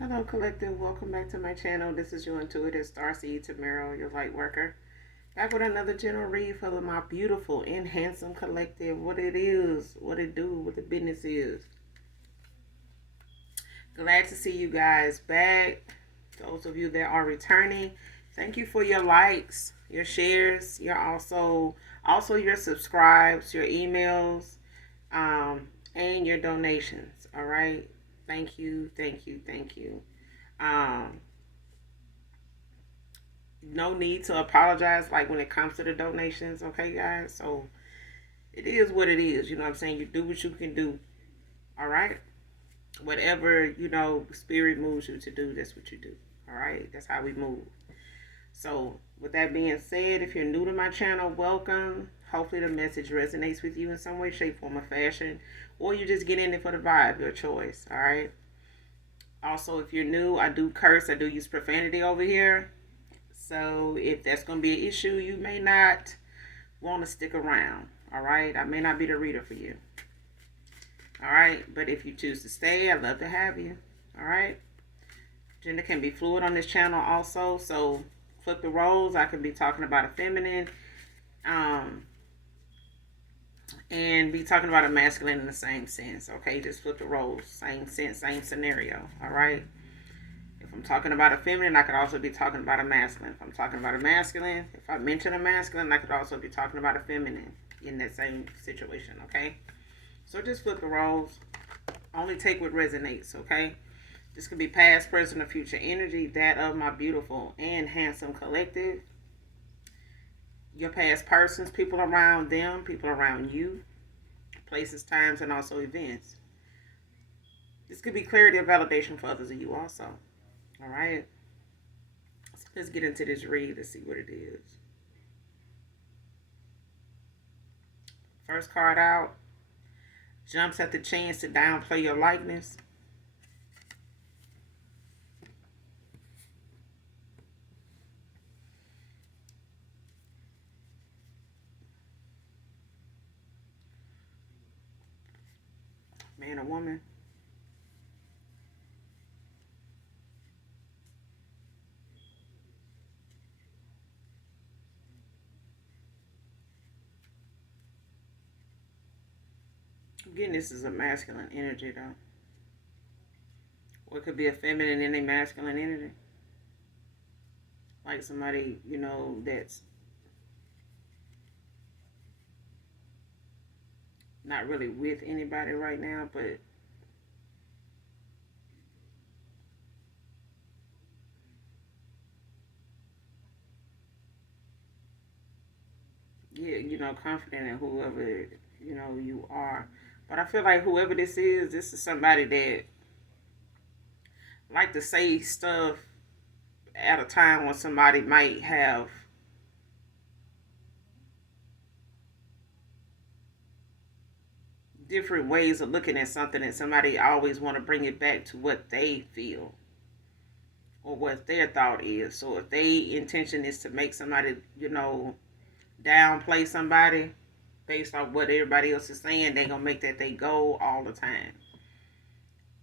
Hello, collective. Welcome back to my channel. This is your intuitive starseed Tamara, your light worker. Back with another general read for my beautiful and handsome collective. What it is, what it do, what the business is. Glad to see you guys back. Those of you that are returning, thank you for your likes, your shares, your also your subscribes, your emails, and your donations. All right. Thank you, thank you, thank you. Um, no need to apologize like when it comes to the donations, okay guys? So it is what it is, you know what I'm saying? You do what you can do, all right? Whatever, spirit moves you to do, that's what you do. All right? That's how we move. So with that being said, if you're new to my channel, welcome. Hopefully the message resonates with you in some way, shape, form, or fashion. Or you just get in it for the vibe, your choice. All right. Also, if you're new, I do curse, I do use profanity over here. So if that's going to be an issue, you may not want to stick around. All right. I may not be the reader for you. All right. But if you choose to stay, I'd love to have you. All right. Gender can be fluid on this channel also. So flip the roles. I can be talking about a feminine and be talking about a masculine in the same sense. Okay. Just flip the roles. Same sense, same scenario. All right. If I'm talking about a feminine, I could also be talking about a masculine. If I'm talking about a masculine, if I mention a masculine, I could also be talking about a feminine in that same situation, okay? So just flip the roles. Only take what resonates, okay? This could be past, present, or future energy, that of my beautiful and handsome collective. Your past persons, people around them, people around you, places, times, and also events. This could be clarity or validation for others of you also. All right? So let's get into this read to see what it is. First card out, jumps at the chance to downplay your likeness. Man or woman. I'm getting this is a masculine energy though. Or it could be a feminine and a masculine energy. Like somebody, that's not really with anybody right now, but yeah, confident in whoever, you are. But I feel like whoever this is somebody that like to say stuff at a time when somebody might have different ways of looking at something, and somebody always want to bring it back to what they feel or what their thought is. So if their intention is to make somebody, downplay somebody based on what everybody else is saying, they gonna make that they go all the time.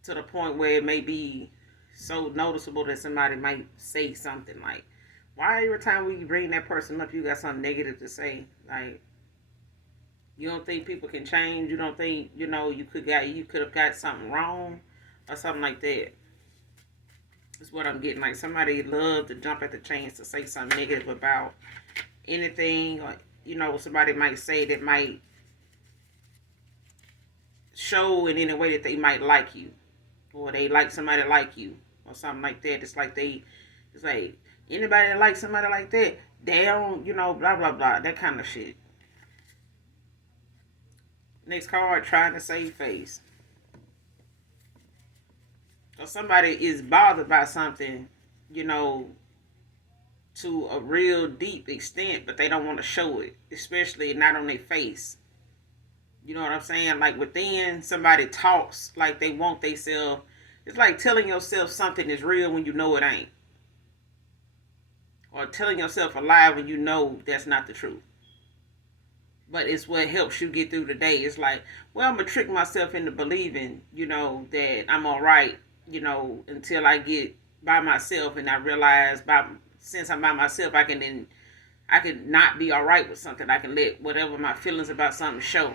To the point where it may be so noticeable that somebody might say something like, why every time we bring that person up you got something negative to say? Like, you don't think people can change? You don't think, you could have got something wrong or something like that? Is what I'm getting. Like somebody love to jump at the chance to say something negative about anything, or somebody might say that might show in any way that they might like you, or they like somebody like you, or something like that. It's like anybody that likes somebody like that, they don't, blah blah blah, that kind of shit. Next card, trying to save face. So somebody is bothered by something, you know, to a real deep extent, but they don't want to show it, especially not on their face. You know what I'm saying? Like within, somebody talks like they want themselves. It's like telling yourself something is real when you know it ain't, or telling yourself a lie when you know that's not the truth. But it's what helps you get through the day. It's like, well, I'm gonna trick myself into believing, that I'm all right, until I get by myself, and I realize since I'm by myself, I can not be all right with something. I can let whatever my feelings about something show.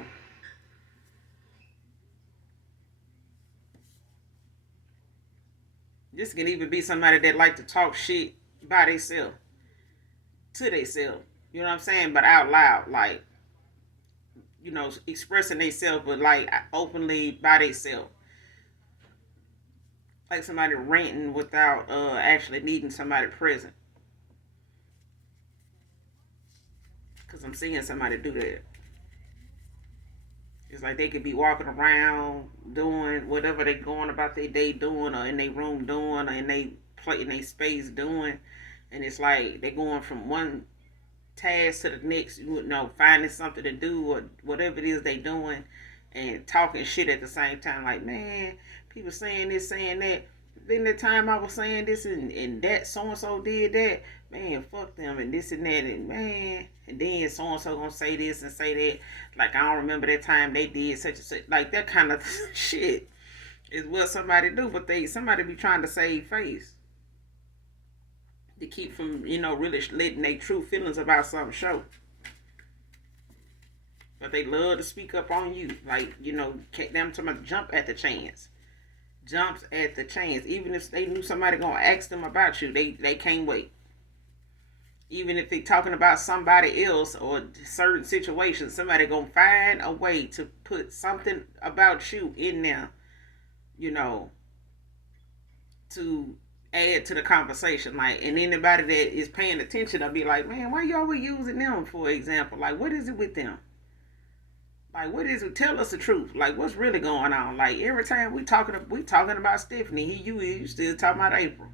This can even be somebody that like to talk shit by themselves, to themselves. You know what I'm saying? But out loud, like, expressing themselves, but like openly by themselves. Like somebody ranting without actually needing somebody present. Because I'm seeing somebody do that. It's like they could be walking around doing whatever they going about their day doing, or in their room doing, or in they play in their space doing, and it's like they're going from one task to the next, finding something to do or whatever it is they doing, and talking shit at the same time. Like, man, people saying this, saying that. Then the time I was saying this and that so and so did that, man, fuck them and this and that, and man, and then so and so gonna say this and say that. Like, I don't remember that time they did such and such. Like, that kind of shit is what somebody do, but somebody be trying to save face to keep from really letting their true feelings about something show. But they love to speak up on you, like them to jump at the chance, jumps at the chance. Even if they knew somebody gonna ask them about you, they can't wait. Even if they talking about somebody else or certain situations, somebody gonna find a way to put something about you in there, you know, to add to the conversation. Like, and anybody that is paying attention, I'll be like, man, why you always using them for example? Like, what is it with them? Like, what is it? Tell us the truth. Like, what's really going on? Like, every time we talking about Stephanie, you still talking about April.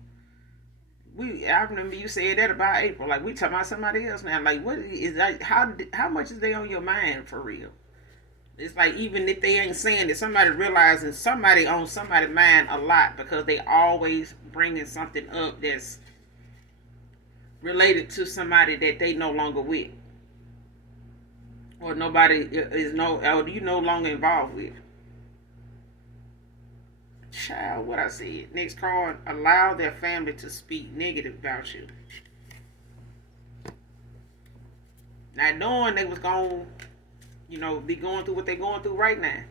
I remember you said that about April. Like, we talking about somebody else now. Like, what is that? How much is they on your mind for real? It's like, even if they ain't saying it, somebody realizing somebody on somebody's mind a lot, because they always bringing something up that's related to somebody that they no longer with, or nobody is or you no longer involved with. Child, what I said. Next card: allow their family to speak negative about you. Not knowing they was going, be going through what they going through right now.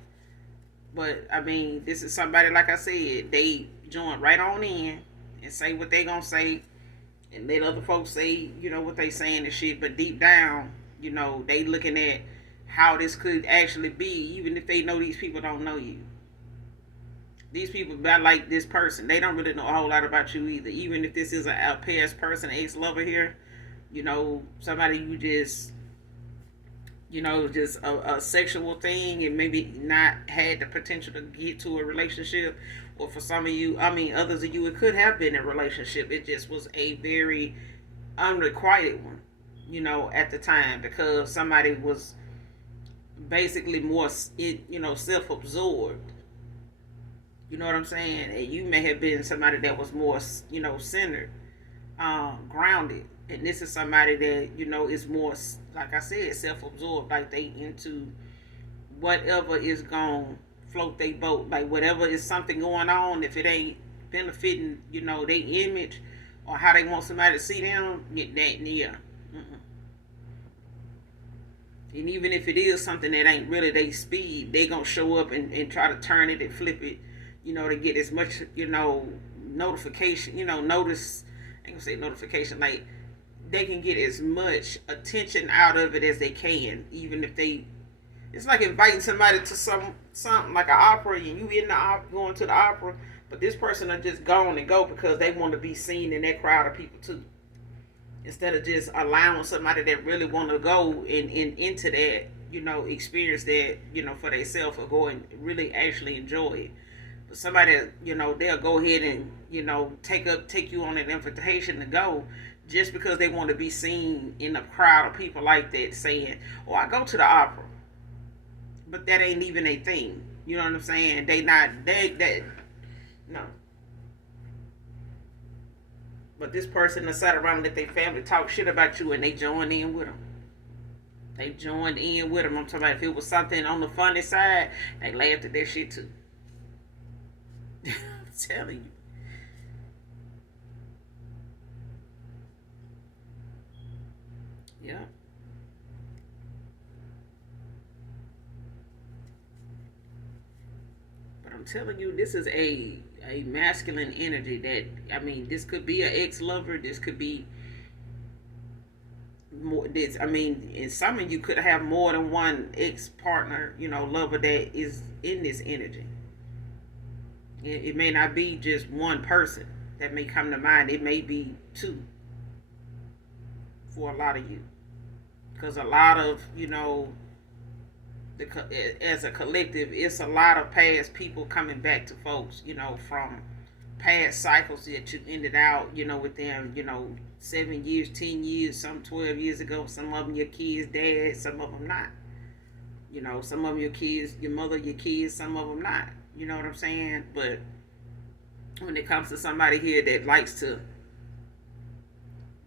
But I mean, this is somebody, like I said, they join right on in and say what they gonna say, and let other folks say, what they saying and shit. But deep down, they looking at how this could actually be, even if they know these people don't know you. These people about like this person, they don't really know a whole lot about you either. Even if this is a past person, ex-lover here, somebody you just just a sexual thing, and maybe not had the potential to get to a relationship. Or for some of you, I mean, others of you, it could have been a relationship. It just was a very unrequited one, at the time, because somebody was basically more, self-absorbed. You know what I'm saying? And you may have been somebody that was more, centered, grounded. And this is somebody that, is more, like I said, self-absorbed. Like, they into whatever is going to float their boat. Like, whatever is something going on, if it ain't benefiting, their image or how they want somebody to see them, yeah. Mm-mm. And even if it is something that ain't really their speed, they gonna show up and try to turn it and flip it, to get as much, notification, notice. I ain't gonna say notification, like, they can get as much attention out of it as they can, even if they. It's like inviting somebody to something like an opera, and you in the opera, going to the opera, but this person are just going and go because they want to be seen in that crowd of people too. Instead of just allowing somebody that really want to go into that, experience that, for themselves, or go and really actually enjoy it. But somebody, they'll go ahead and, take you on an invitation to go, just because they want to be seen in a crowd of people like that, saying, "Oh, I go to the opera," but that ain't even a thing. You know what I'm saying? They no. But this person that sat around and let their family talk shit about you, and they joined in with them. They joined in with them. I'm talking about, if it was something on the funny side, they laughed at that shit too. telling you. Yeah. But I'm telling you, this is a masculine energy that, I mean, this could be an ex lover. This could be more. This, I mean, in some of you could have more than one ex partner, lover that is in this energy. It may not be just one person that may come to mind. It may be two for a lot of you, because a lot of as a collective, it's a lot of past people coming back to folks, from past cycles that you ended out, with them, 7 years, 10 years, some 12 years ago. Some of them your kids' dad, some of them not. Some of them your kids, your mother, your kids, some of them not. You know what I'm saying? But when it comes to somebody here that likes to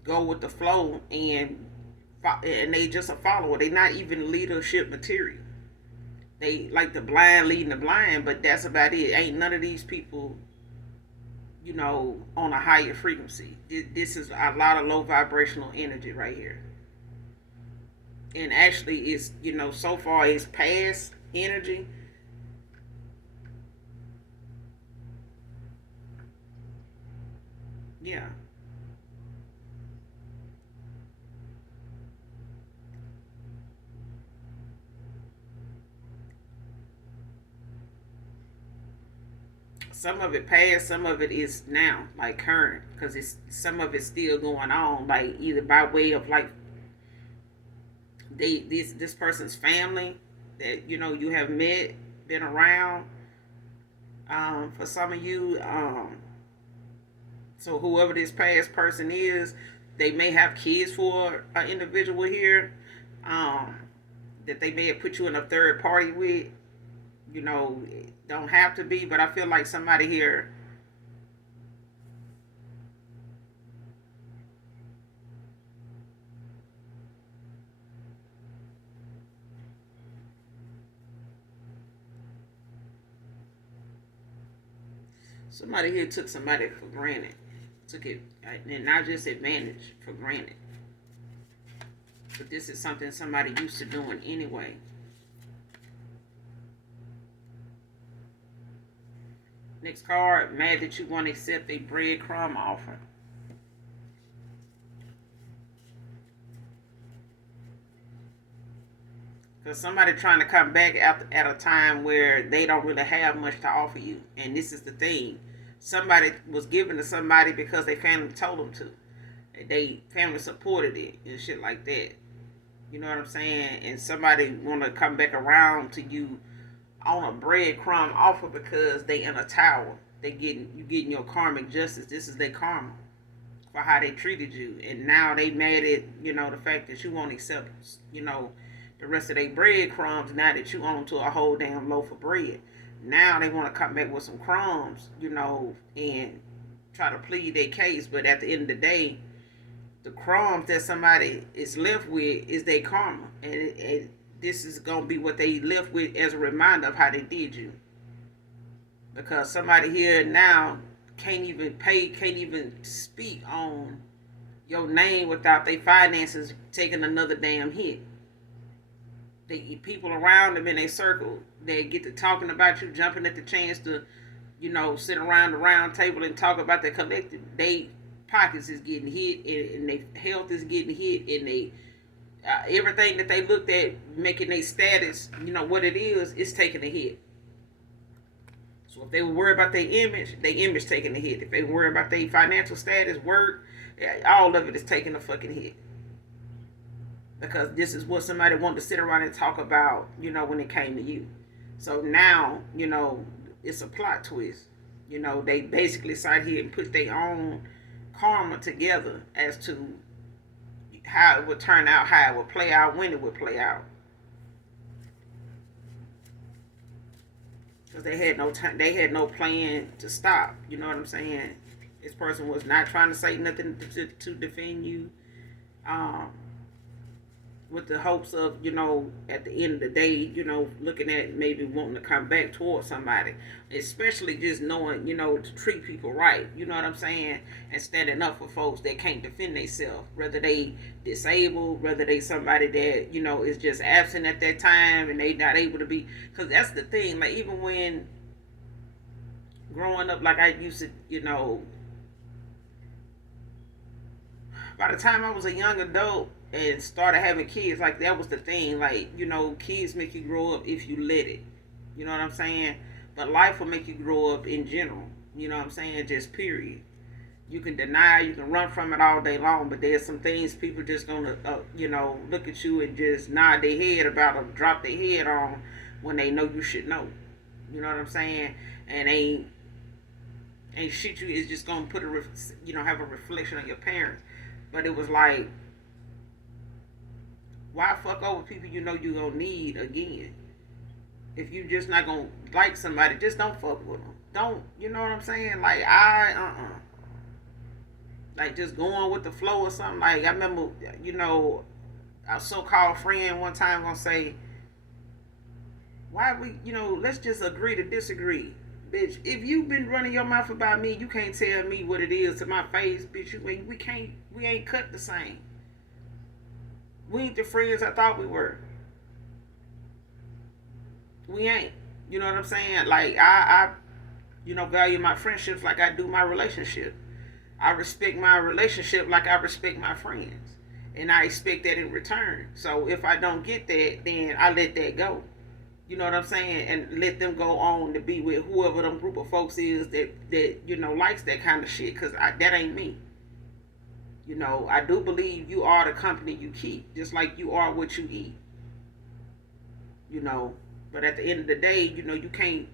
go with the flow and they just a follower, they not even leadership material. They like the blind leading the blind, but that's about it. Ain't none of these people, on a higher frequency. This is a lot of low vibrational energy right here. And actually, it's, so far it's past energy. Yeah. Some of it past, some of it is now, like current, because it's some of it's still going on, like either by way of like this person's family that you have met, been around. For some of you, so whoever this past person is, they may have kids for an individual here, um, that they may have put you in a third party with. Don't have to be, but I feel like somebody here, somebody here took somebody for granted, took it, and not just advantage, for granted. But this is something somebody used to doing anyway. Next card, mad that you won't accept a breadcrumb offer. Because somebody trying to come back at a time where they don't really have much to offer you. And this is the thing. Somebody was given to somebody because their family told them to. They family supported it and shit like that. You know what I'm saying? And somebody want to come back around to you on a breadcrumb offer because they in a tower. You getting your karmic justice. This is their karma for how they treated you, and now they mad at the fact that you won't accept the rest of their breadcrumbs. Now that you own to a whole damn loaf of bread, now they want to come back with some crumbs, and try to plead their case. But at the end of the day, the crumbs that somebody is left with is their karma, and this is gonna be what they left with as a reminder of how they did you. Because somebody here now can't even speak on your name without their finances taking another damn hit. They people around them in a circle, they get to talking about you, jumping at the chance to, sit around the round table and talk about the collective. They pockets is getting hit, and their health is getting hit, and they everything that they looked at making their status, what it is taking a hit. So if they were worried about their image taking a hit. If they were worried about their financial status, work, all of it is taking a fucking hit. Because this is what somebody wanted to sit around and talk about, when it came to you. So now, it's a plot twist. They basically sat here and put their own karma together as to how it would turn out, how it would play out, when it would play out. Because they had no time, they had no plan to stop. You know what I'm saying? This person was not trying to say nothing to defend you. Um, with the hopes of, at the end of the day, looking at maybe wanting to come back towards somebody, especially just knowing, to treat people right, you know what I'm saying, and standing up for folks that can't defend themselves, whether they disabled, whether they somebody that, is just absent at that time and they not able to be, because that's the thing, like even when growing up, like I used to, by the time I was a young adult and started having kids, like that was the thing. Like, kids make you grow up if you let it. You know what I'm saying? But life will make you grow up in general. You know what I'm saying? Just period. You can deny, you can run from it all day long, but there's some things people just gonna, look at you and just nod their head about or drop their head on when they know you should know. You know what I'm saying? And ain't shit you is just gonna put have a reflection on your parents. But it was like, why fuck over people you know you gonna need again? If you just not gonna like somebody, just don't fuck with them. Don't, you know what I'm saying? Like like just going with the flow or something. Like I remember, our so-called friend one time gonna say, why we, let's just agree to disagree. Bitch, if you've been running your mouth about me, you can't tell me what it is to my face, bitch. We ain't cut the same. We ain't the friends I thought we were. We ain't. You know what I'm saying? Like I value my friendships like I do my relationship. I respect my relationship like I respect my friends. And I expect that in return. So if I don't get that, then I let that go. You know what I'm saying? And let them go on to be with whoever them group of folks is that likes that kind of shit. Because that ain't me. I do believe you are the company you keep. Just like you are what you eat. You know. But at the end of the day, you can't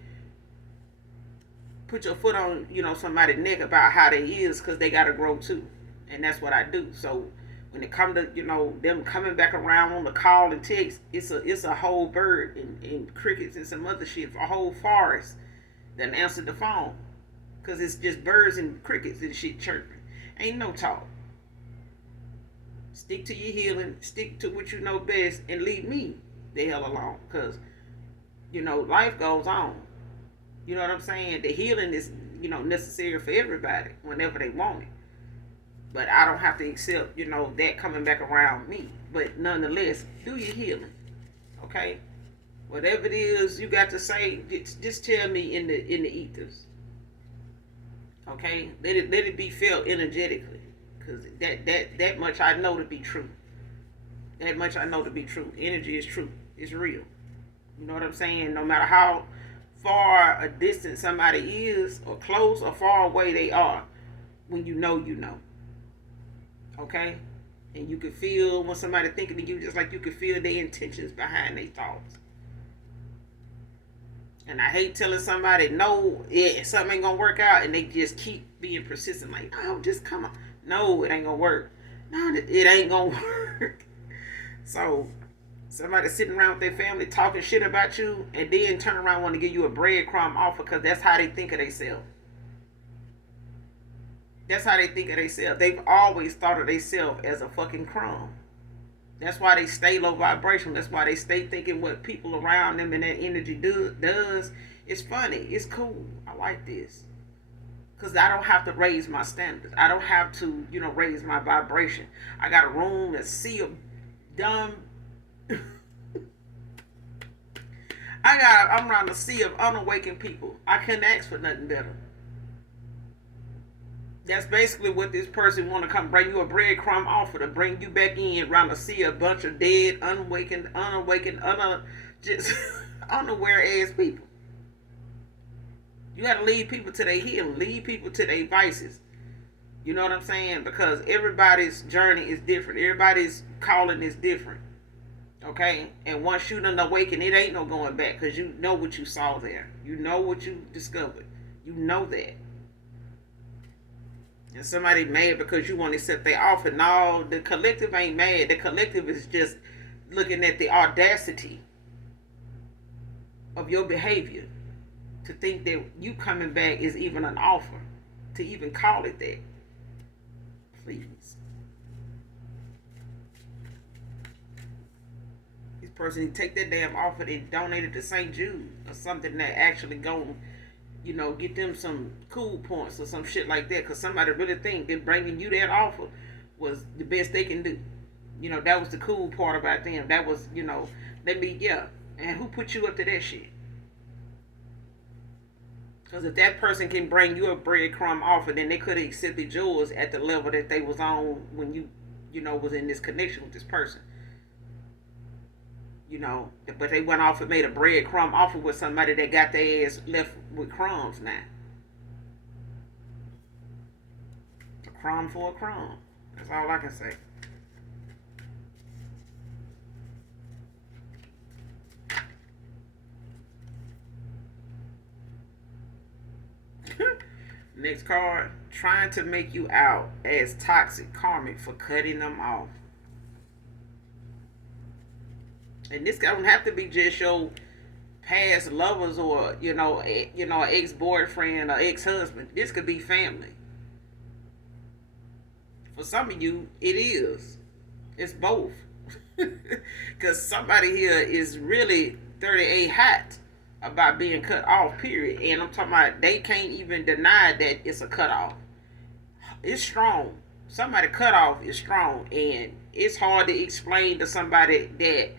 put your foot on, somebody's neck about how they is because they got to grow too. And that's what I do. So when it come to, them coming back around on the call and text, it's a whole bird and crickets and some other shit, a whole forest that answered the phone. Because it's just birds and crickets and shit chirping. Ain't no talk. Stick to your healing, stick to what you know best, and leave me the hell alone. Because, life goes on. You know what I'm saying? The healing is, necessary for everybody whenever they want it. But I don't have to accept, that coming back around me. But nonetheless, do your healing. Okay? Whatever it is you got to say, just tell me in the ethers. Okay? Let it be felt energetically. Because that much I know to be true. That much I know to be true. Energy is true. It's real. You know what I'm saying? No matter how far a distance somebody is, or close or far away they are, when you know, you know. Okay? And you can feel when somebody thinking of you just like you can feel their intentions behind their thoughts. And I hate telling somebody, no, something ain't gonna work out, and they just keep being persistent, like, no, just come on. No, it ain't gonna work. No, it ain't gonna work. So, somebody sitting around with their family talking shit about you, and then turn around and want to give you a breadcrumb offer because that's how they think of themselves. That's how they think of themselves. They've always thought of themselves as a fucking crumb. That's why they stay low vibration. That's why they stay thinking what people around them and that energy does. It's funny. It's cool. I like this. Because I don't have to raise my standards. I don't have to, raise my vibration. I got a room, a sea of dumb. I'm around a sea of unawakened people. I couldn't ask for nothing better. That's basically what this person want to come bring you a breadcrumb offer to bring you back in around to see a bunch of dead, unawakened, just unaware ass people. You got to lead people to their healing, lead people to their vices. You know what I'm saying? Because everybody's journey is different. Everybody's calling is different. Okay? And once you done awaken, it ain't no going back because you know what you saw there. You know what you discovered. You know that. And somebody mad because you want to accept their offer. No, the collective ain't mad. The collective is just looking at the audacity of your behavior to think that you coming back is even an offer, to even call it that. Please. Person to take that damn offer and donate it to St. Jude or something that actually go, get them some cool points or some shit like that. Because somebody really think that bringing you that offer was the best they can do. That was the cool part about them. That was, yeah. And who put you up to that shit? Because if that person can bring you a breadcrumb offer, then they could have accepted yours at the level that they was on when was in this connection with this person. But they went off and made a breadcrumb offer with somebody that got their ass left with crumbs now. A crumb for a crumb. That's all I can say. Next card, trying to make you out as toxic karmic for cutting them off. And this don't have to be just your past lovers or an ex-boyfriend or ex-husband. This could be family. For some of you, it is. It's both. Because somebody here is really 38 hot about being cut off, period. And I'm talking about they can't even deny that it's a cut off. It's strong. Somebody cut off is strong. And it's hard to explain to somebody that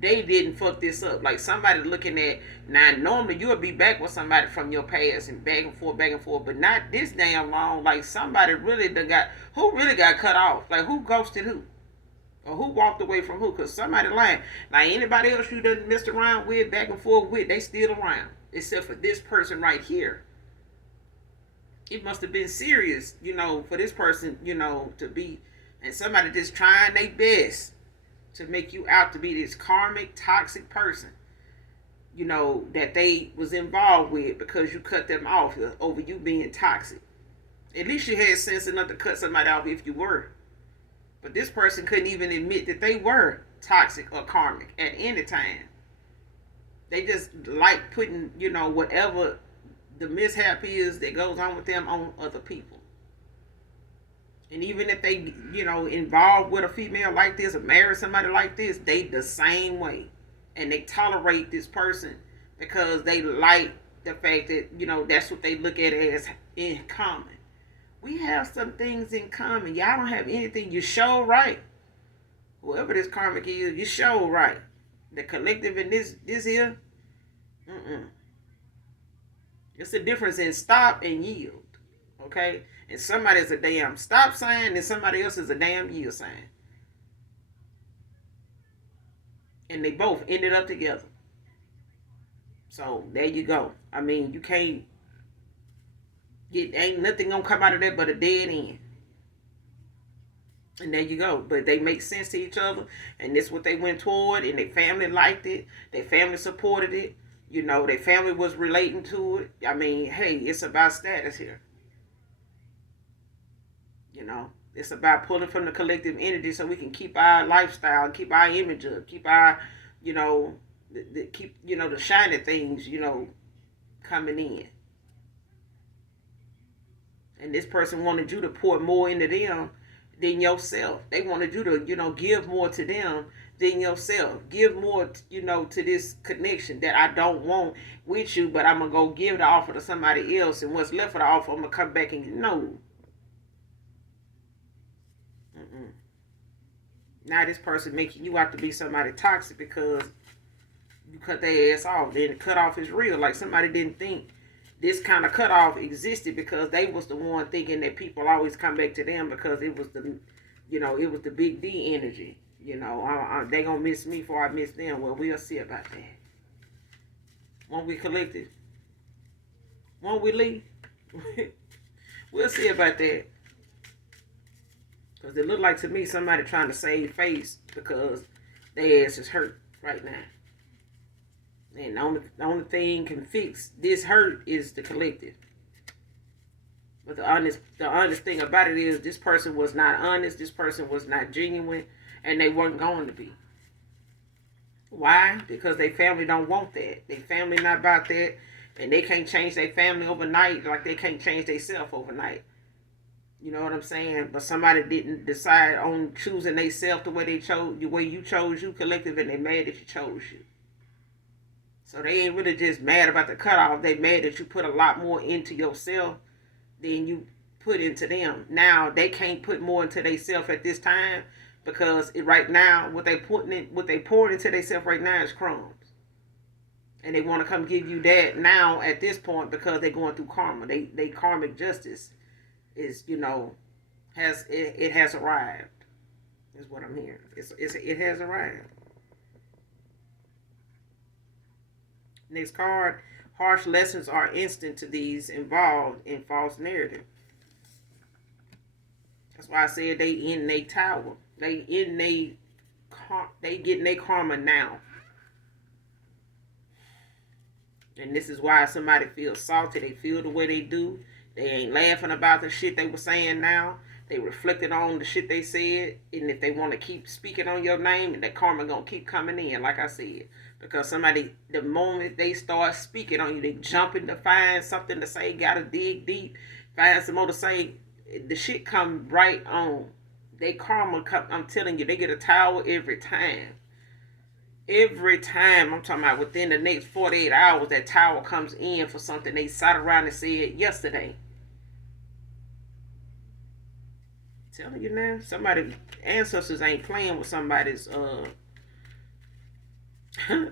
they didn't fuck this up. Like somebody looking at, now normally you'll be back with somebody from your past and back and forth, but not this damn long. Like somebody really who really got cut off? Like who ghosted who? Or who walked away from who? Because somebody lying. Like anybody else you done messed around with, back and forth with, they still around. Except for this person right here. It must have been serious, for this person, to be, and somebody just trying their best to make you out to be this karmic, toxic person, that they was involved with because you cut them off over you being toxic. At least you had sense enough to cut somebody off if you were. But this person couldn't even admit that they were toxic or karmic at any time. They just like putting, whatever the mishap is that goes on with them on other people. And even if they, involved with a female like this or marry somebody like this, they the same way. And they tolerate this person because they like the fact that, that's what they look at as in common. We have some things in common. Y'all don't have anything. You show right. Whoever this karmic is, you show right. The collective in this here, it's a difference in stop and yield. Okay? And somebody's a damn stop sign and somebody else is a damn yield sign. And they both ended up together. So there you go. I mean, you can't ain't nothing gonna come out of that but a dead end. And there you go. But they make sense to each other, and this is what they went toward, and their family liked it. Their family supported it. Their family was relating to it. I mean, hey, it's about status here. It's about pulling from the collective energy so we can keep our lifestyle, keep our image up, keep our, keep the shiny things, coming in. And this person wanted you to pour more into them than yourself. They wanted you to, give more to them than yourself. Give more, to this connection that I don't want with you, but I'm going to go give the offer to somebody else. And what's left of the offer, I'm going to come back and no. Now this person making you out to be somebody toxic because you cut their ass off. Then the cutoff is real. Like somebody didn't think this kind of cutoff existed because they was the one thinking that people always come back to them because it was the, it was the big D energy. They gonna miss me before I miss them. Well, we'll see about that. Won't we collect it? Won't we leave? We'll see about that. Because it looked like to me somebody trying to save face because their ass is hurt right now. And the only thing can fix this hurt is the collective. But the honest thing about it is this person was not honest, this person was not genuine, and they weren't going to be. Why? Because their family don't want that. Their family not about that, and they can't change their family overnight like they can't change themselves overnight. You know what I'm saying? But somebody didn't decide on choosing themselves the way they chose, the way you chose you collective, and they mad that you chose you. So they ain't really just mad about the cutoff. They mad that you put a lot more into yourself than you put into them. Now they can't put more into themselves at this time because right now what they pouring into themselves right now is crumbs, and they want to come give you that now at this point because they're going through karma. They karmic justice is it has arrived. Is what I'm hearing. It has arrived. Next card. Harsh lessons are instant to these involved in false narrative. That's why I said they in their tower. They getting their karma now. And this is why somebody feels salty. They feel the way they do. They ain't laughing about the shit they were saying now. They reflected on the shit they said. And if they want to keep speaking on your name, that karma gonna keep coming in, like I said. Because somebody, the moment they start speaking on you, they jumping to find something to say, gotta dig deep, find some more to say. The shit come right on. They karma come, I'm telling you, they get a towel every time. Every time, I'm talking about within the next 48 hours, that towel comes in for something they sat around and said yesterday. I'm telling you now, somebody ancestors ain't playing with somebody's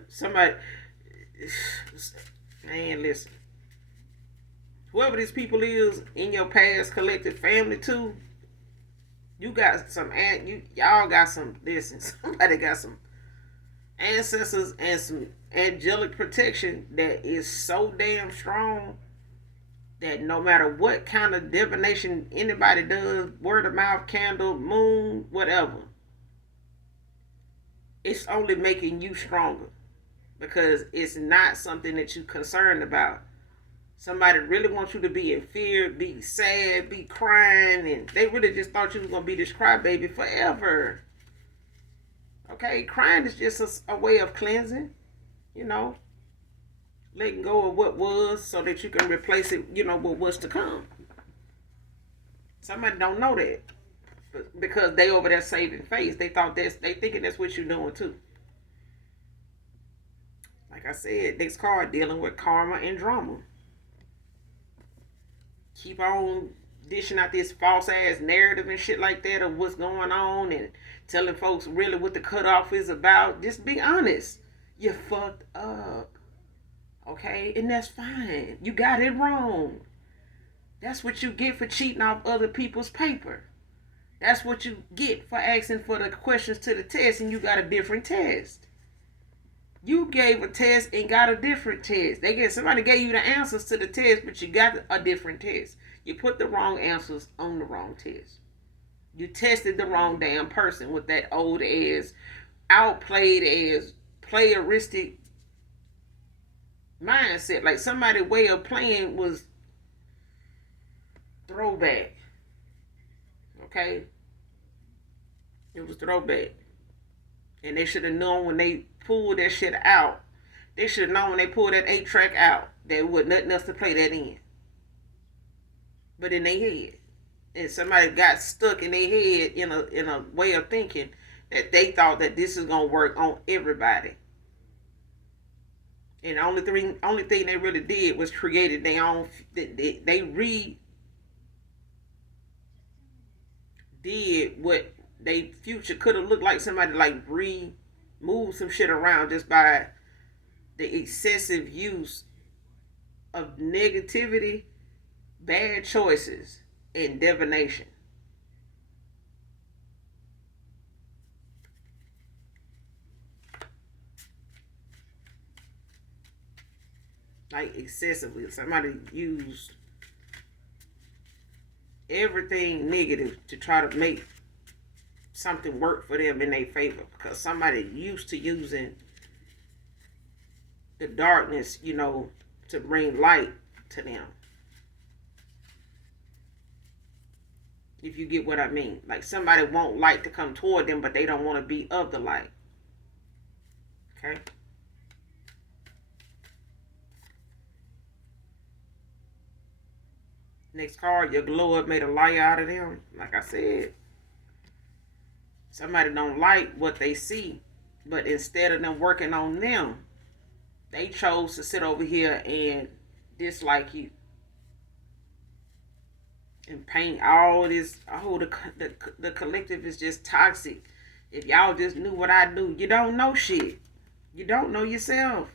somebody. Man, listen. Whoever these people is in your past collective family too, you got some y'all got some listen, somebody got some ancestors and some angelic protection that is so damn strong that no matter what kind of divination anybody does, word of mouth, candle, moon, whatever, it's only making you stronger because it's not something that you're concerned about. Somebody really wants you to be in fear, be sad, be crying, and they really just thought you was gonna be this crybaby forever. Okay, crying is just a way of cleansing, you know, letting go of what was so that you can replace it, with what's to come. Somebody don't know that because they over there saving face. They thinking that's what you're doing too. Like I said, next card dealing with karma and drama. Keep on dishing out this false ass narrative and shit like that of what's going on and telling folks really what the cutoff is about. Just be honest. You fucked up. Okay? And that's fine. You got it wrong. That's what you get for cheating off other people's paper. That's what you get for asking for the questions to the test and you got a different test. You gave a test and got a different test. Somebody gave you the answers to the test, but you got a different test. You put the wrong answers on the wrong test. You tested the wrong damn person with that old ass, outplayed as playeristic mindset. Like somebody's way of playing was throwback. Okay? It was throwback. And they should have known when they pulled that shit out. They should have known when they pulled that 8-track out there was nothing else to play that in. But in their head. And somebody got stuck in their head in a way of thinking that they thought that this is gonna work on everybody. And the only thing they really did was created their own. They did what they future could have looked like. Somebody like move some shit around just by the excessive use of negativity, bad choices, and divination. Like excessively. Somebody used everything negative to try to make something work for them in their favor because somebody used to using the darkness, to bring light to them. If you get what I mean. Like somebody want light to come toward them, but they don't want to be of the light. Okay? Next card, your glow up made a liar out of them. Like I said, somebody don't like what they see, but instead of them working on them, they chose to sit over here and dislike you and paint all this. Oh, the collective is just toxic. If y'all just knew what I do, you don't know shit. You don't know yourself.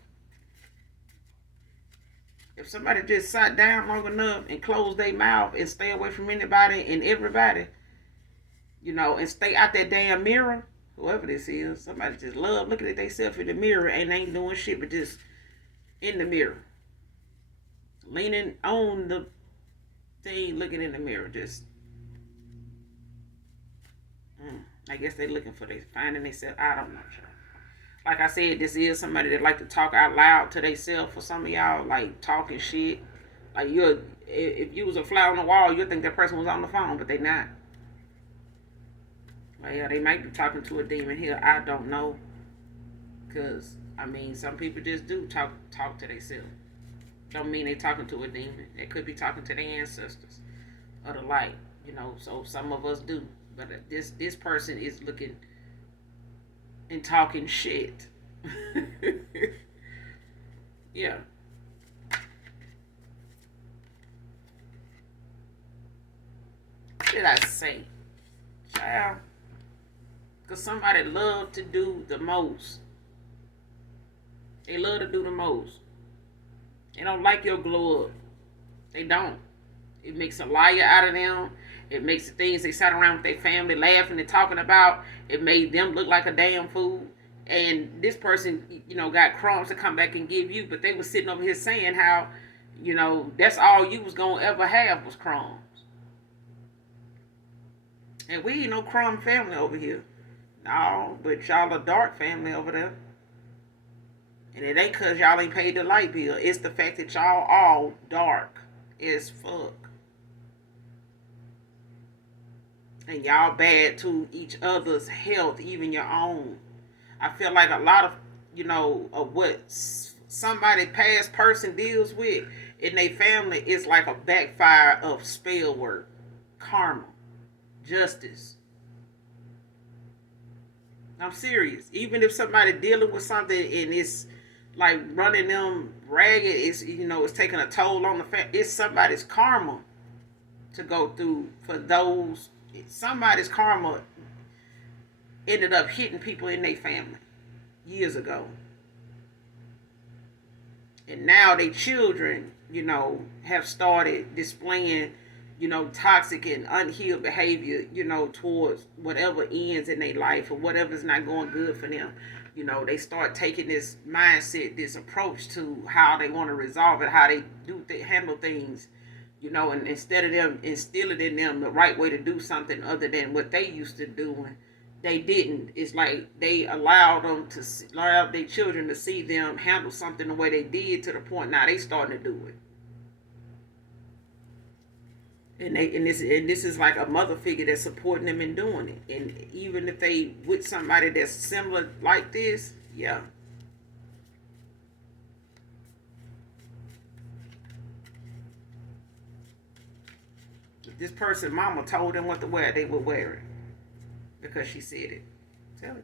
If somebody just sat down long enough and closed their mouth and stay away from anybody and everybody, and stay out that damn mirror, whoever this is, somebody just love looking at themselves in the mirror and ain't doing shit but just in the mirror, leaning on the thing, looking in the mirror, just. I guess they looking for finding themselves. I don't know. Like I said, this is somebody that like to talk out loud to themselves. For some of y'all, like talking shit. Like if you was a fly on the wall, you'd think that person was on the phone, but they not. Well, yeah, they might be talking to a demon here. I don't know, cause some people just do talk to themselves. Don't mean they talking to a demon. They could be talking to their ancestors or the light. So some of us do. But this person is looking and talking shit. Yeah. What did I say? Child. Because somebody love to do the most. They love to do the most. They don't like your glow up. They don't. It makes a liar out of them. It makes the things they sat around with their family laughing and talking about. It made them look like a damn fool. And this person, got crumbs to come back and give you. But they was sitting over here saying how, that's all you was going to ever have was crumbs. And we ain't no crumb family over here. No, but y'all a dark family over there. And it ain't because y'all ain't paid the light bill. It's the fact that y'all all dark as fuck. And y'all bad to each other's health, even your own. I feel like a lot of, of what somebody past person deals with in their family is like a backfire of spell work, karma, justice. I'm serious. Even if somebody dealing with something and it's like running them ragged, it's taking a toll on the family. It's somebody's karma to go through for those. Somebody's karma ended up hitting people in their family years ago. And now their children, have started displaying, toxic and unhealed behavior, towards whatever ends in their life or whatever's not going good for them. They start taking this mindset, this approach to how they want to resolve it, how they handle things, and instead of them instilling in them the right way to do something other than what they used to doing, they didn't. It's like they allowed their children to see them handle something the way they did to the point now they starting to do it. And this is like a mother figure that's supporting them in doing it. And even if they with somebody that's similar like this, yeah. If this person mama told them what to wear, they would wear it. Because she said it. Tell you.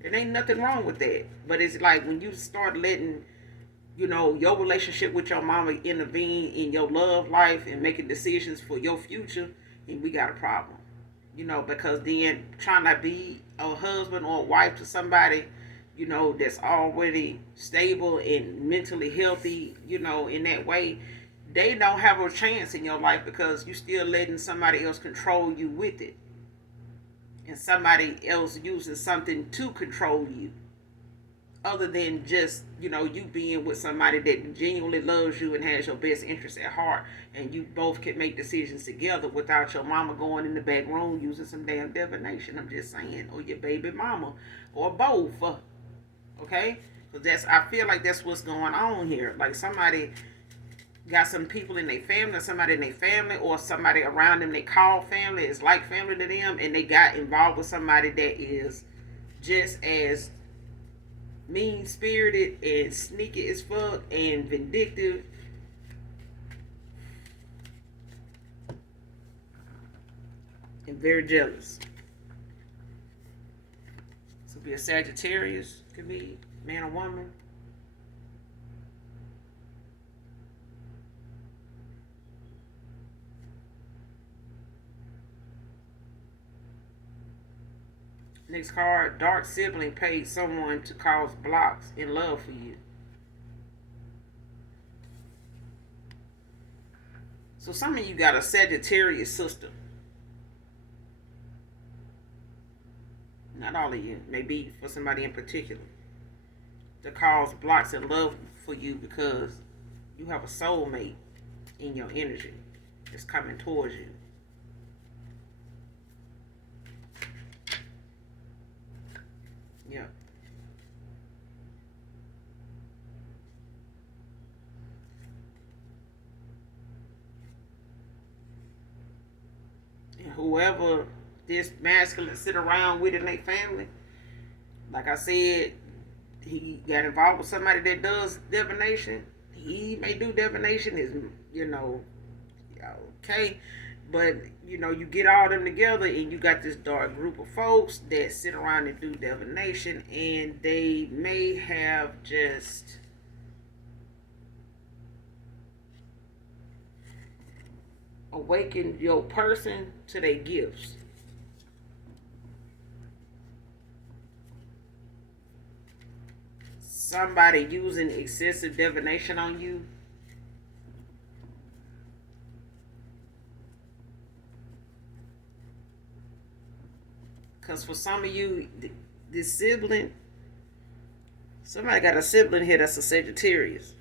There ain't nothing wrong with that. But it's like when you start letting, your relationship with your mama intervene in your love life and making decisions for your future, and we got a problem. Because then trying to be a husband or a wife to somebody, that's already stable and mentally healthy, in that way, they don't have a chance in your life because you still letting somebody else control you with it. And somebody else using something to control you other than just you being with somebody that genuinely loves you and has your best interest at heart, and you both can make decisions together without your mama going in the back room using some damn divination. I'm just saying, or your baby mama, or both. Okay, because I feel like that's what's going on here. Like somebody got some people in their family, or somebody in their family, or somebody around them they call family, is like family to them, and they got involved with somebody that is just as mean spirited and sneaky as fuck and vindictive and very jealous. This could be a Sagittarius, could be man or woman. Next card, dark sibling paid someone to cause blocks in love for you. So some of you got a Sagittarius sister. Not all of you, maybe for somebody in particular. To cause blocks in love for you because you have a soulmate in your energy that's coming towards you. Yeah. And whoever this masculine sit around with in their family, like I said, he got involved with somebody that does divination. He may do divination, is you know, okay, but you get all them together and you got this dark group of folks that sit around and do divination, and they may have just awakened your person to their gifts. Somebody using excessive divination on you. Because for some of you, this sibling, somebody got a sibling here that's a Sagittarius,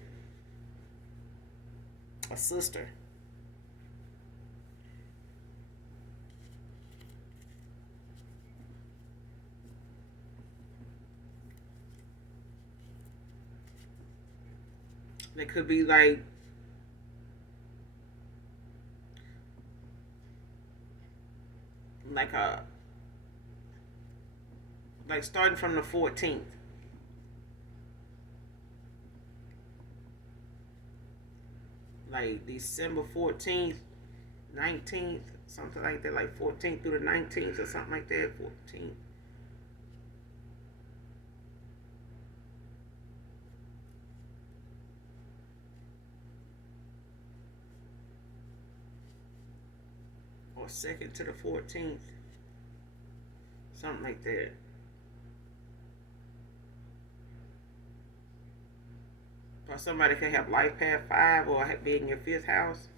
a sister. It could be like a like starting from the 14th. Like December 14th, 19th, something like that, like 14th through the 19th or something like that, 14th. Or 2nd to the 14th, something like that. Or somebody could have life path 5 or be in your 5th house.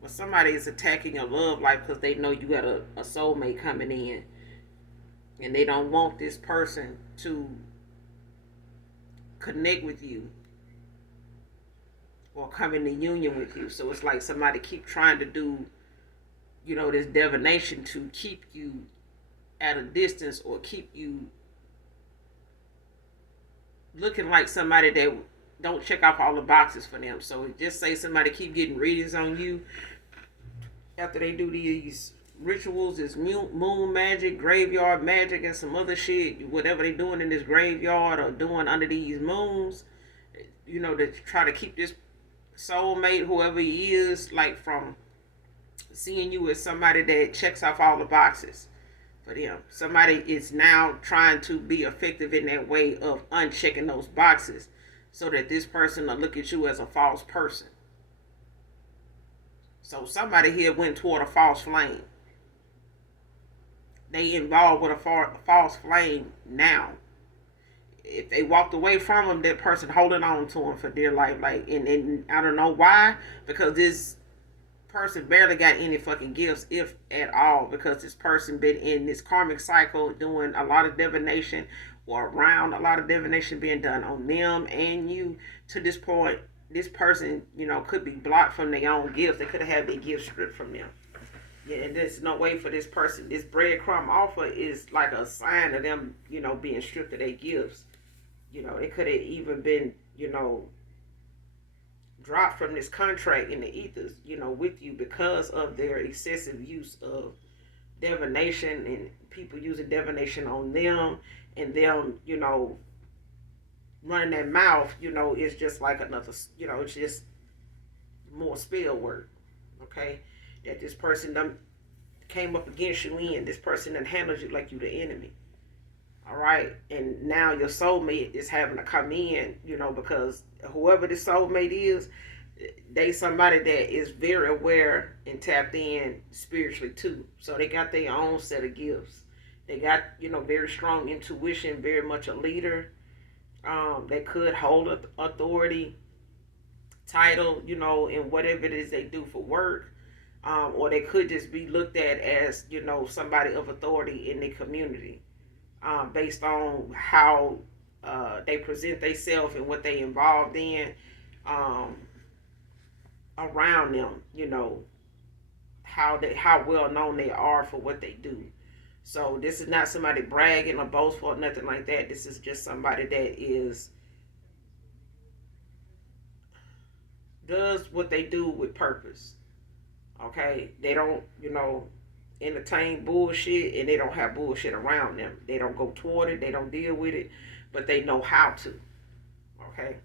But somebody is attacking your love life because they know you got a soulmate coming in. And they don't want this person to connect with you or come into union with you. So it's like somebody keep trying to do, this divination to keep you at a distance or keep you looking like somebody that don't check off all the boxes for them. So just say somebody keep getting readings on you after they do these rituals, is moon magic, graveyard magic, and some other shit, whatever they doing in this graveyard or doing under these moons, to try to keep this soulmate, whoever he is, like from seeing you as somebody that checks off all the boxes for them. Somebody is now trying to be effective in that way of unchecking those boxes so that this person will look at you as a false person. So somebody here went toward a false flame. They involved with a false flame now. If they walked away from them, that person holding on to them for dear life. And I don't know why, because this person barely got any fucking gifts, if at all, because this person been in this karmic cycle doing a lot of divination or around a lot of divination being done on them and you. To this point, this person, could be blocked from their own gifts. They could have had their gifts stripped from them. Yeah, and there's no way for this person. This breadcrumb offer is like a sign of them, being stripped of their gifts. It could have even been, dropped from this contract in the ethers, with you because of their excessive use of divination and people using divination on them and them, running their mouth, is just like another, it's just more spell work. Okay, that this person done came up against you in. This person done handles you like you the enemy. All right, and now your soulmate is having to come in, because whoever this soulmate is, they somebody that is very aware and tapped in spiritually too. So they got their own set of gifts. They got very strong intuition, very much a leader. They could hold authority, title, in whatever it is they do for work. Or they could just be looked at as somebody of authority in the community, based on how they present themselves and what they involved in, um, around them. How well known they are for what they do. So this is not somebody bragging or boastful or nothing like that. This is just somebody that is does what they do with purpose. Okay, they don't entertain bullshit, and they don't have bullshit around them. They don't go toward it. They don't deal with it, but they know how to. Okay,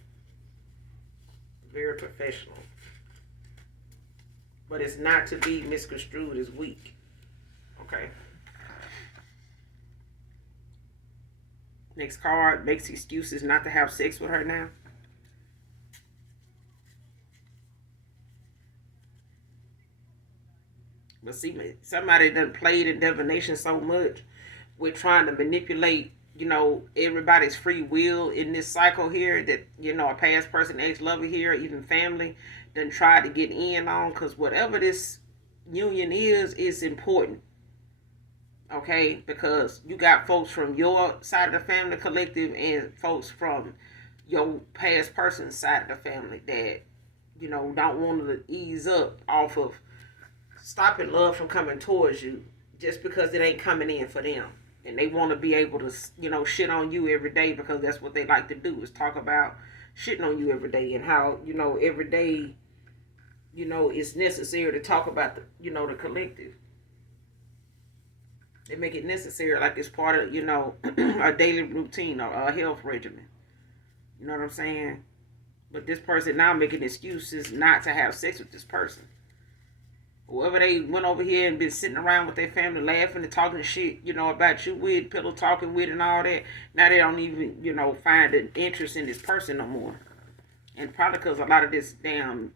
very professional. But it's not to be misconstrued as weak. Okay. Next card, makes excuses not to have sex with her now. But see, somebody done played in divination so much with trying to manipulate, everybody's free will in this cycle here, that, a past person, ex-lover here, even family, done tried to get in on, because whatever this union is important. Okay, because you got folks from your side of the family collective and folks from your past person's side of the family that don't want to ease up off of stopping love from coming towards you, just because it ain't coming in for them, and they want to be able to shit on you every day, because that's what they like to do, is talk about shitting on you every day, and how every day it's necessary to talk about the collective. They make it necessary, like it's part of a daily routine or a health regimen. You know what I'm saying? But this person now making excuses not to have sex with this person. Whoever they went over here and been sitting around with their family laughing and talking shit, about you with, pillow talking with and all that. Now they don't even, find an interest in this person no more. And probably because a lot of this damn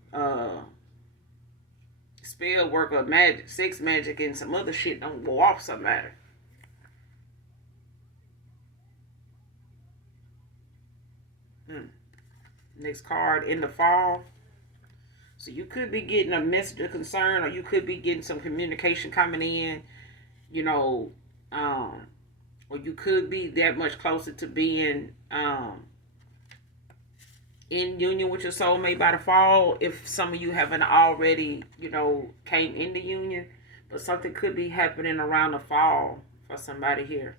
spell work or magic, sex magic, and some other shit don't go off somebody. Next card, in the fall. So you could be getting a message of concern, or you could be getting some communication coming in, you know, um, or you could be that much closer to being in union with your soulmate by the fall. If some of you haven't already, came into union, but something could be happening around the fall for somebody here.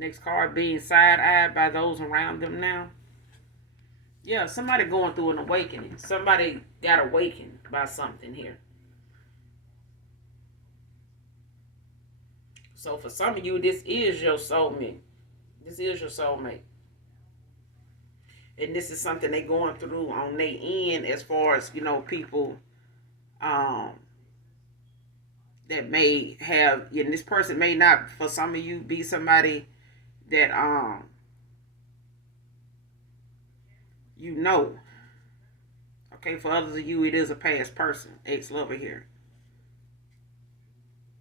Next card, being side-eyed by those around them now. Yeah, somebody going through an awakening. Somebody got awakened by something here. So for some of you, this is your soulmate. This is your soulmate. And this is something they going through on their end, as far as, people um that may have, and this person may not, for some of you, be somebody that you know. Okay, for others of you, it is a past person, ex-lover here.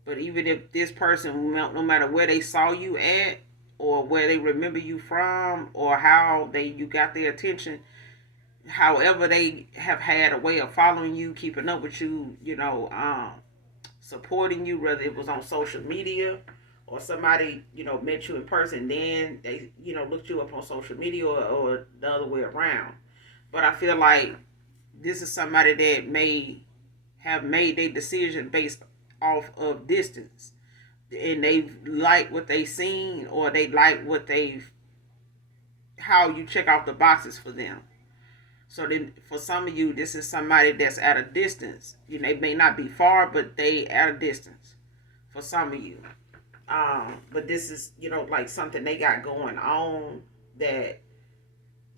But even if this person, no matter where they saw you at, or where they remember you from, or how you got their attention, however they have had a way of following you, keeping up with you, supporting you, whether it was on social media or somebody, met you in person, then they, looked you up on social media, or the other way around. But I feel like this is somebody that may have made their decision based off of distance, and they like what they seen, or they like what they've, how you check off the boxes for them. So then, for some of you, this is somebody that's at a distance. They may not be far, but they at a distance. For some of you, but this is like something they got going on, that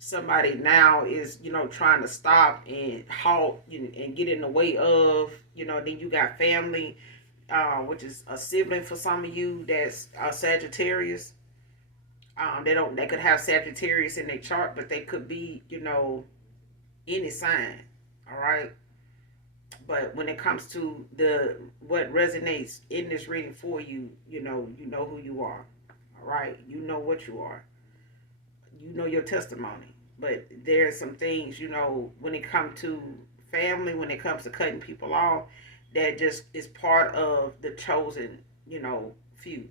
somebody now is, trying to stop and halt and get in the way of, then you got family, which is a sibling for some of you that's Sagittarius. They could have Sagittarius in their chart, but they could be, any sign. All right. But when it comes to the what resonates in this reading for you, you know who you are. All right. You know what you are. You know your testimony. But there's some things, when it comes to family, when it comes to cutting people off, that just is part of the chosen, few.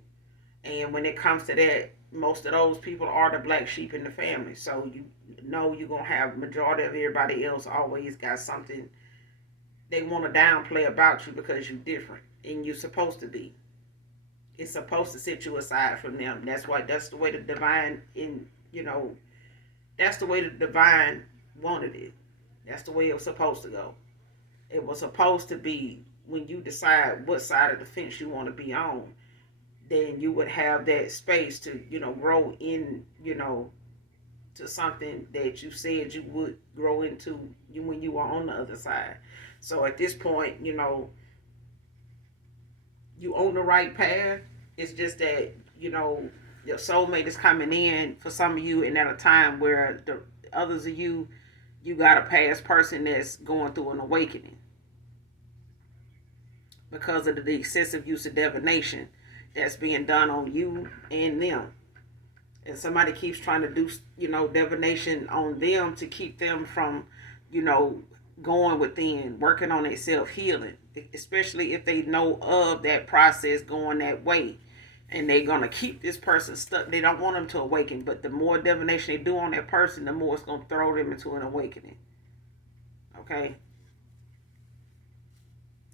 And when it comes to that, most of those people are the black sheep in the family. So you know you're gonna have majority of everybody else always got something they want to downplay about you because you're different and you're supposed to be. It's supposed to set you aside from them. That's the way the divine that's the way the divine wanted it. That's the way it was supposed to go. It was supposed to be when you decide what side of the fence you want to be on, then you would have that space to, grow in, to something that you said you would grow into when you were on the other side. So at this point, you on the right path. It's just that, your soulmate is coming in for some of you, and at a time where the others of you got a past person that's going through an awakening because of the excessive use of divination that's being done on you and them. And somebody keeps trying to do, divination on them to keep them from, you know, going within, working on their self healing, especially if they know of that process going that way. And they're going to keep this person stuck. They don't want them to awaken. But the more divination they do on that person, the more it's going to throw them into an awakening. Okay?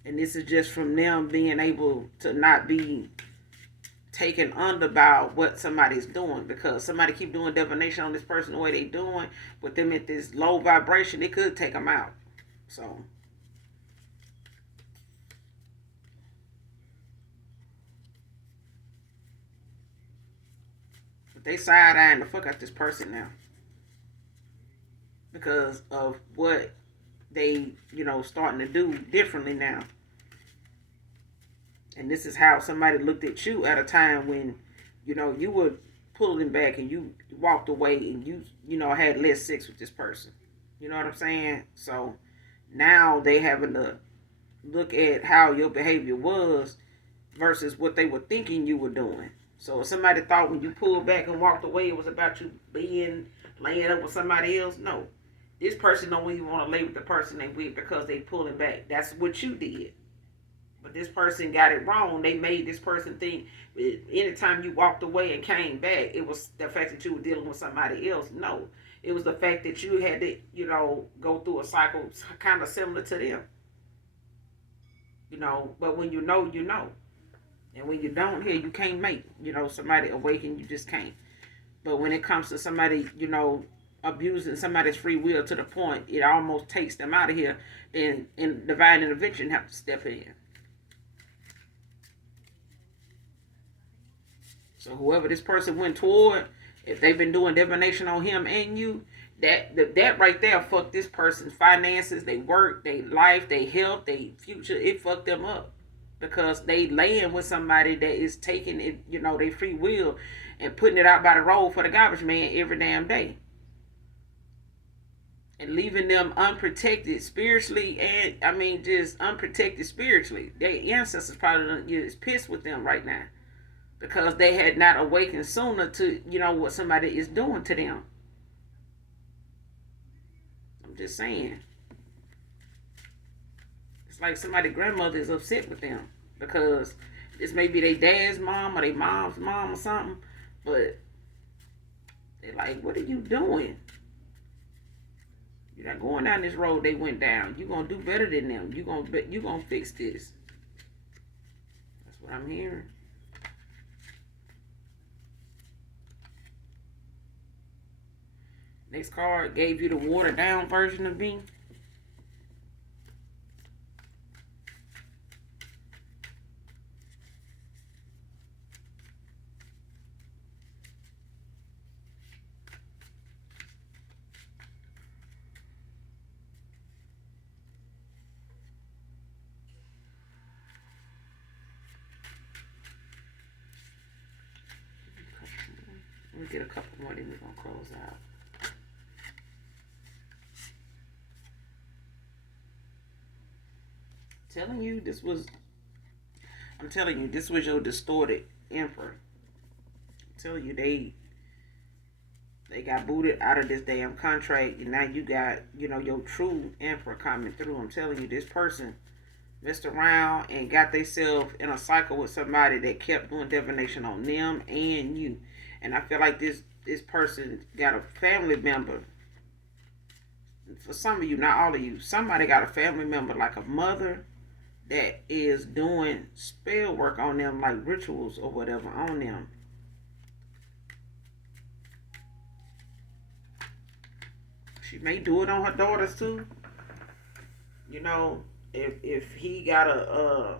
And this is just from them being able to not be taken under by what somebody's doing, because somebody keep doing divination on this person the way they doing with them at this low vibration, it could take them out. So but they side eyeing the fuck out this person now because of what they starting to do differently now. And this is how somebody looked at you at a time when, you were pulling back and you walked away and you had less sex with this person. You know what I'm saying? So now they having to look at how your behavior was versus what they were thinking you were doing. So if somebody thought when you pulled back and walked away it was about you being laying up with somebody else, no. This person don't even want to lay with the person they with because they pulling back. That's what you did. But this person got it wrong. They made this person think anytime you walked away and came back, it was the fact that you were dealing with somebody else. No. It was the fact that you had to, go through a cycle kind of similar to them. But when you know, you know. And when you don't hear, you can't make, somebody awaken, you just can't. But when it comes to somebody, abusing somebody's free will to the point it almost takes them out of here, then in divine intervention have to step in. So whoever this person went toward, if they've been doing divination on him and you, that right there fucked this person's finances, they work, they life, they health, they future. It fucked them up because they laying with somebody that is taking it, their free will and putting it out by the road for the garbage man every damn day. And leaving them unprotected spiritually, and I mean just unprotected spiritually. Their ancestors probably is pissed with them right now because they had not awakened sooner to what somebody is doing to them. I'm just saying. It's like somebody's grandmother is upset with them because this may be their dad's mom or their mom's mom or something, but they're like, what are you doing? You're not going down this road they went down. You're gonna do better than them. You're gonna fix this. That's what I'm hearing. Next card gave you the watered down version of me. Let me get a couple more, then we're gonna close out. Telling you this was I'm telling you, this was your distorted emperor. I'm telling you, they got booted out of this damn contract, and now you got, your true emperor coming through. I'm telling you, this person messed around and got themselves in a cycle with somebody that kept doing divination on them and you. And I feel like this person got a family member. For some of you, not all of you, somebody got a family member like a mother that is doing spell work on them, like rituals or whatever on them. She may do it on her daughters too. If he got a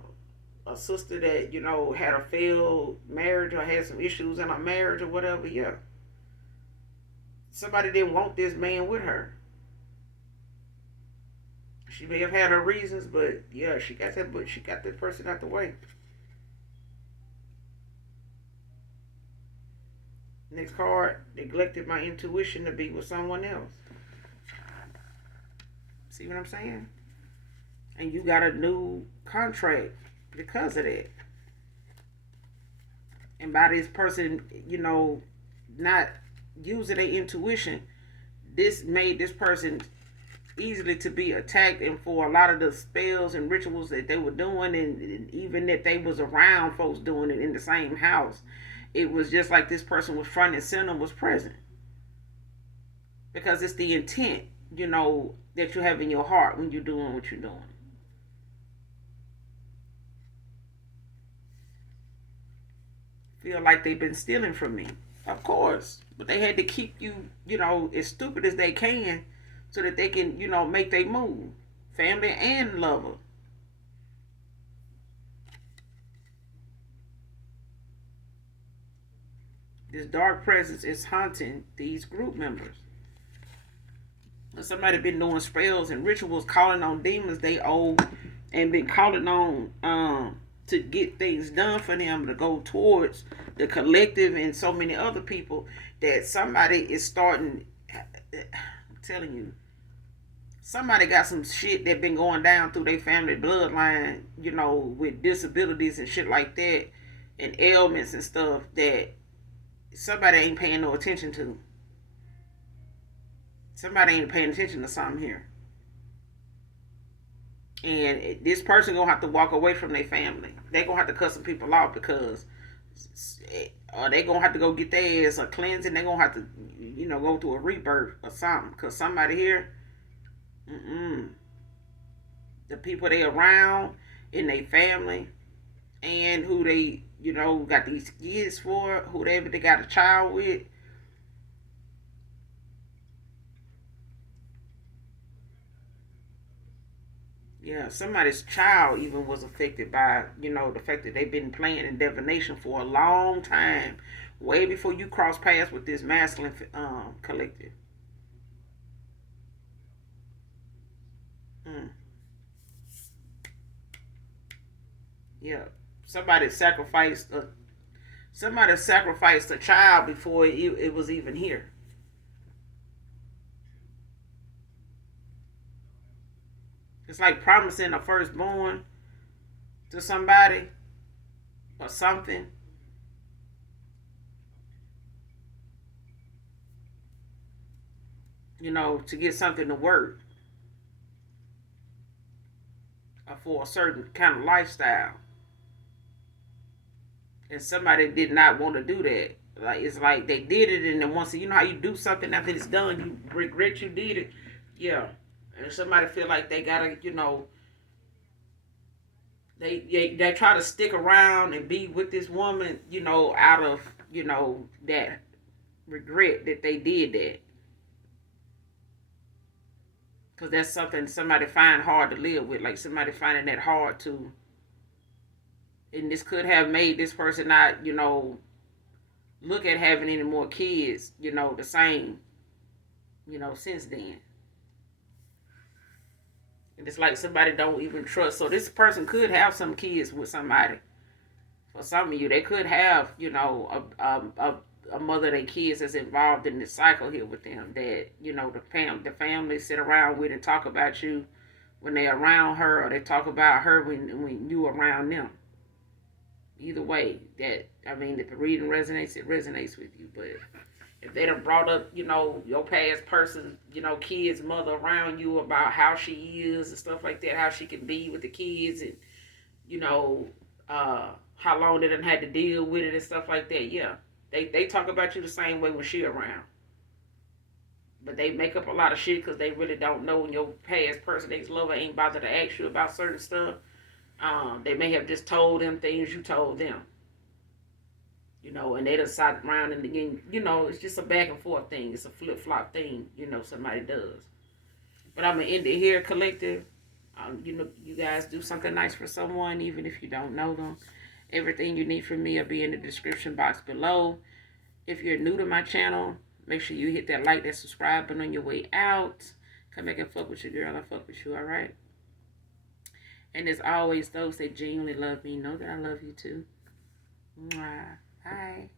sister that had a failed marriage or had some issues in her marriage or whatever, yeah, somebody didn't want this man with her. She may have had her reasons, but yeah, she got that. But she got that person out the way. Next card, neglected my intuition to be with someone else. See what I'm saying? And you got a new contract because of that. And by this person, not using their intuition, this made this person easily to be attacked, and for a lot of the spells and rituals that they were doing, and even if they was around folks doing it in the same house, it was just like this person was front and center, was present, because it's the intent that you have in your heart when you're doing what you're doing. Feel like they've been stealing from me, of course, but they had to keep you as stupid as they can so that they can, make their move. Family and lover. This dark presence is haunting these group members. Somebody been doing spells and rituals, calling on demons they owe, and been calling on to get things done for them, to go towards the collective and so many other people, that somebody is starting. I'm telling you, somebody got some shit that been going down through their family bloodline, with disabilities and shit like that, and ailments and stuff that somebody ain't paying no attention to. Somebody ain't paying attention to something here. And this person gonna have to walk away from their family. They gonna have to cut some people off, because they gonna have to go get their ass a cleansing. They gonna have to, go through a rebirth or something. Cause somebody here, the people they around in their family, and who they, got these kids for, whoever they got a child with. Yeah, somebody's child even was affected by, the fact that they've been playing in divination for a long time, way before you cross paths with this masculine collective. Mm. Yeah, somebody sacrificed a child before it was even here. It's like promising a firstborn to somebody or something. To get something to work, or for a certain kind of lifestyle. And somebody did not want to do that. Like, it's like they did it, and then once how you do something after it's done, you regret you did it. Yeah. And somebody feel like they gotta, they try to stick around and be with this woman, out of, that regret that they did that. Because that's something somebody find hard to live with. Like, somebody finding that hard to. And this could have made this person not, look at having any more kids, the same, since then. And it's like somebody don't even trust. So this person could have some kids with somebody. For some of you, they could have, a mother of their kids that's involved in this cycle here with them, that the family sit around with and talk about you when they're around her, or they talk about her when you around them. Either way, that, I mean, if the reading resonates, it resonates with you. But if they done brought up, your past person, kid's mother around you about how she is and stuff like that, how she can be with the kids, and you know, how long they done had to deal with it and stuff like that. Yeah, they talk about you the same way when she around. But they make up a lot of shit because they really don't know, when your past person, ex-lover, ain't bothered to ask you about certain stuff. They may have just told them things you told them. And they decide around, and again, it's just a back and forth thing. It's a flip flop thing, somebody does. But I'm gonna end it here, collective. You guys do something nice for someone, even if you don't know them. Everything you need from me will be in the description box below. If you're new to my channel, make sure you hit that like, that subscribe button on your way out. Come back and fuck with your girl. I fuck with you, alright? And as always, those that genuinely love me know that I love you too. Mwah. Bye.